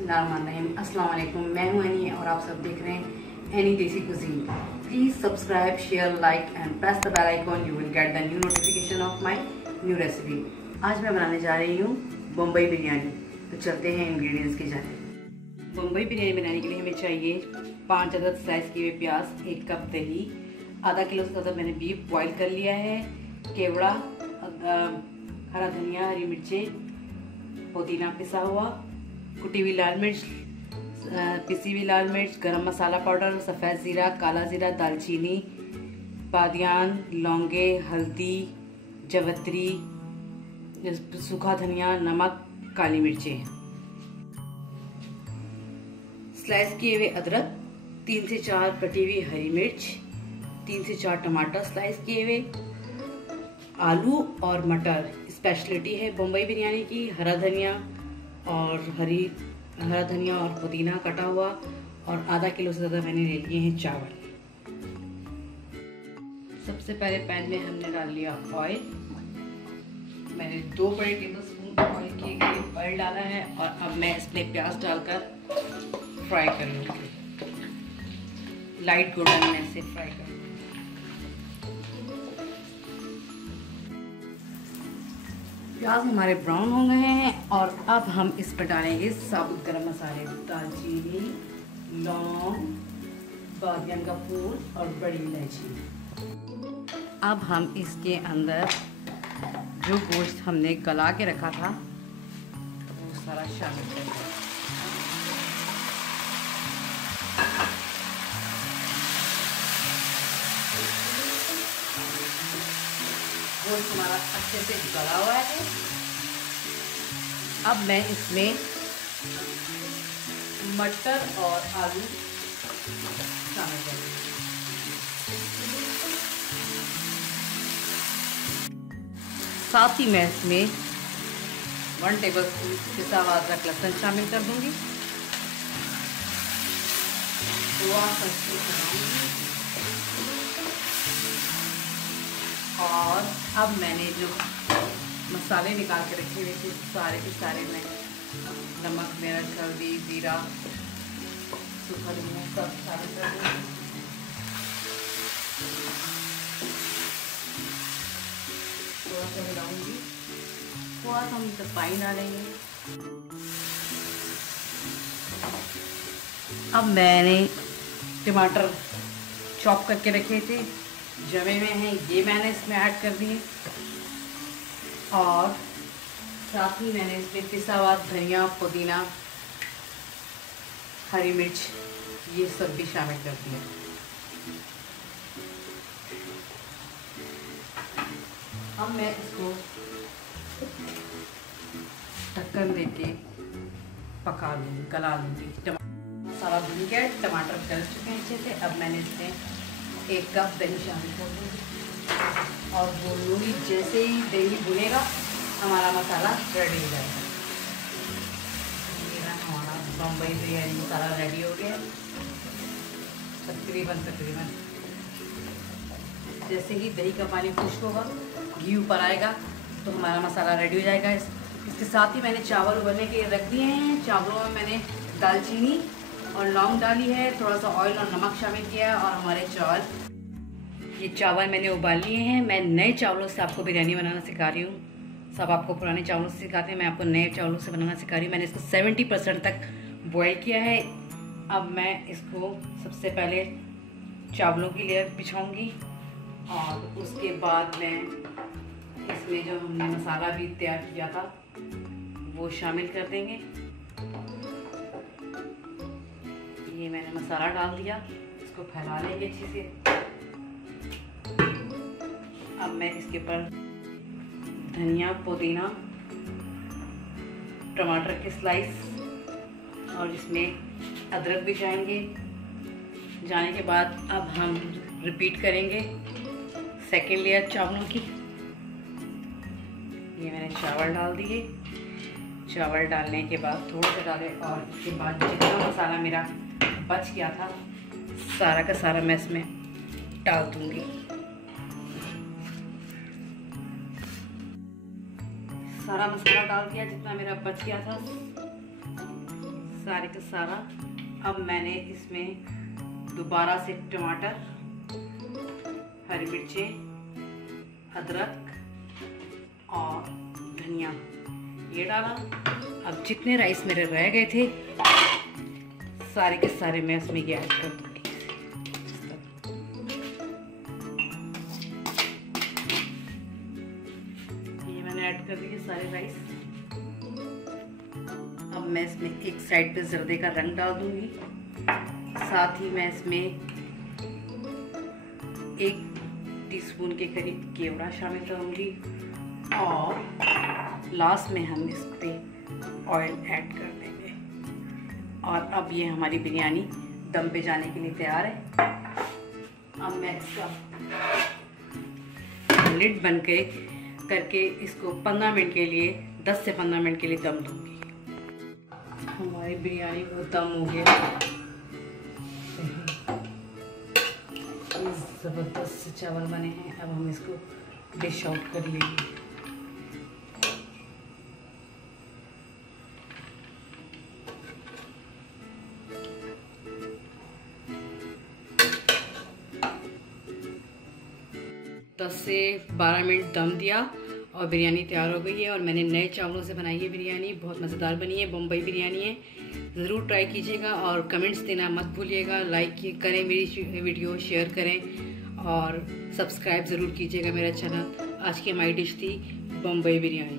बिस्मिल्लाहिर्रहमानिर्रहीम। अस्सलाम वालेकुम। मैं हूं एनी और आप सब देख रहे हैं any desi cuisine. Please subscribe, share, like and press the bell icon. You will get the new notification of my new recipe. आज मैं बनाने जा रही हूँ बम्बई बिरयानी। तो चलते हैं इंग्रेडिएंट्स की जाने। बम्बई बिरयानी बनाने के लिए हमें चाहिए 5 अदद स्लाइस किए हुए प्याज, 1 कप दही, आधा किलो से ज़्यादा मैंने बीफ बॉईल कर लिया है, केवड़ा, हरा धनिया, हरी मिर्चें, पुदीना पिसा हुआ, कुटी हुई लाल मिर्च, पिसी हुई लाल मिर्च, गरम मसाला पाउडर, सफ़ेद ज़ीरा, काला ज़ीरा, दालचीनी, बादियान, लौंगे, हल्दी, जवत्री, सूखा धनिया, नमक, काली मिर्चें, स्लाइस किए हुए अदरक, 3 से 4 कटी हुई हरी मिर्च, 3 से 4 टमाटर स्लाइस किए हुए, आलू और मटर स्पेशलिटी है बम्बई बिरयानी की, हरा धनिया और पुदीना कटा हुआ, और आधा किलो से ज़्यादा मैंने ले लिए हैं चावल। सबसे पहले पैन में हमने डाल लिया ऑयल। मैंने 2 बड़े टेबल स्पून ऑयल किए गए ऑयल डाला है, और अब मैं इसमें प्याज डालकर फ्राई कर लूँगी। लाइट गोल्डन में से फ्राई करूँगी। प्याज हमारे ब्राउन हो गए हैं, और अब हम इस पर डालेंगे साबुत गरम मसाले, दालचीनी, लौंग, बादियान का फूल और बड़ी इलायची। अब हम इसके अंदर जो गोश्त हमने गला के रखा था वो सारा शामिल करेंगे। गोश्त हमारा अच्छे से गला हुआ है। अब मैं इसमें मटर और आलू शामिल करूँगी। साथ ही मैं इसमें 1 टेबल स्पून पिसा हुआ अदरक लहसुन शामिल कर दूंगी। और अब मैंने जो मसाले निकाल के रखे हुए थे सारे के सारे मैं नमक, मिर्च, हल्दी, जीरा, सूखा धनिया सब शामिल कर दूँगी। थोड़ा सा मिलाऊंगी, थोड़ा सा हम इसमें पानी डालेंगे। अब मैंने टमाटर चॉप करके रखे थे, जमे हुए हैं, ये मैंने इसमें ऐड कर दिए, और साथ ही मैंने इसमें पिसा हुआ धनिया, पुदीना, हरी मिर्च ये सब भी शामिल कर दिया। अब मैं इसको ढक्कन देके पका लूँगी, गला लूँगी। मसाला भून गया, टमाटर गल चुके हैं अच्छे से। अब मैंने इसमें 1 कप दही शामिल कर दूँगी और भून लूँगी। जैसे ही दही भुनेगा हमारा मसाला रेडी हो जाएगा। मेरा हमारा बम्बई बिरयानी मसाला रेडी हो गया तकरीबन। जैसे ही दही का पानी खुश्क होगा, घी ऊपर आएगा, तो हमारा मसाला रेडी हो जाएगा। इसके साथ ही मैंने चावल उबलने के रख दिए हैं। चावलों में मैंने दालचीनी और लौंग डाली है, थोड़ा सा ऑयल और नमक शामिल किया है, और हमारे ये चावल मैंने उबाल लिए हैं। मैं नए चावलों से आपको बिरयानी बनाना सिखा रही हूँ। सब आपको पुराने चावलों से सिखाते हैं, मैं आपको नए चावलों से बनाना सिखा रही हूँ। मैंने इसको 70% तक बॉयल किया है। अब मैं इसको सबसे पहले चावलों की लेयर बिछाऊंगी, और उसके बाद मैं इसमें जो हमने मसाला भी तैयार किया था वो शामिल कर देंगे। ये मैंने मसाला डाल दिया, इसको फैला लेंगे अच्छे से। अब मैं इसके ऊपर धनिया, पुदीना, टमाटर के स्लाइस और इसमें अदरक भी जाने के बाद अब हम रिपीट करेंगे सेकेंड लेयर चावलों की। ये मैंने चावल डाल दिए। चावल डालने के बाद थोड़ा सा डाले, और इसके बाद जितना मसाला मेरा बच गया था सारा का सारा मैं इसमें डाल दूंगी। सारा मसाला डाल दिया जितना मेरा बच गया था, सारे का सारा। अब मैंने इसमें दोबारा से टमाटर, हरी मिर्चें, अदरक और धनिया ये डाला। अब जितने राइस मेरे रह गए थे सारे के सारे मैं इसमें ये ऐड कर दूंगी। ये मैंने ऐड कर दिए सारे राइस। अब मैं इसमें एक साइड पे जर्दे का रंग डाल दूंगी, साथ ही मैं इसमें 1 टीस्पून के करीब केवड़ा शामिल करूंगी और लास्ट में हम इस पे ऑयल ऐड कर देंगे। और अब ये हमारी बिरयानी दम पे जाने के लिए तैयार है। अब मैं इसका लिड बंद करके इसको 15 मिनट के लिए 10 से 15 मिनट के लिए दम दूंगी। हमारी बिरयानी को दम हो गया। ज़बरदस्त से चावल बने हैं। अब हम इसको डिश आउट कर लेंगे। दस से 12 मिनट दम दिया और बिरयानी तैयार हो गई है। और मैंने नए चावलों से बनाई है बिरयानी, बहुत मज़ेदार बनी है, बम्बई बिरयानी है। ज़रूर ट्राई कीजिएगा और कमेंट्स देना मत भूलिएगा। लाइक करें मेरी वीडियो, शेयर करें और सब्सक्राइब ज़रूर कीजिएगा मेरा चैनल। आज की हमारी डिश थी बम्बई बिरयानी।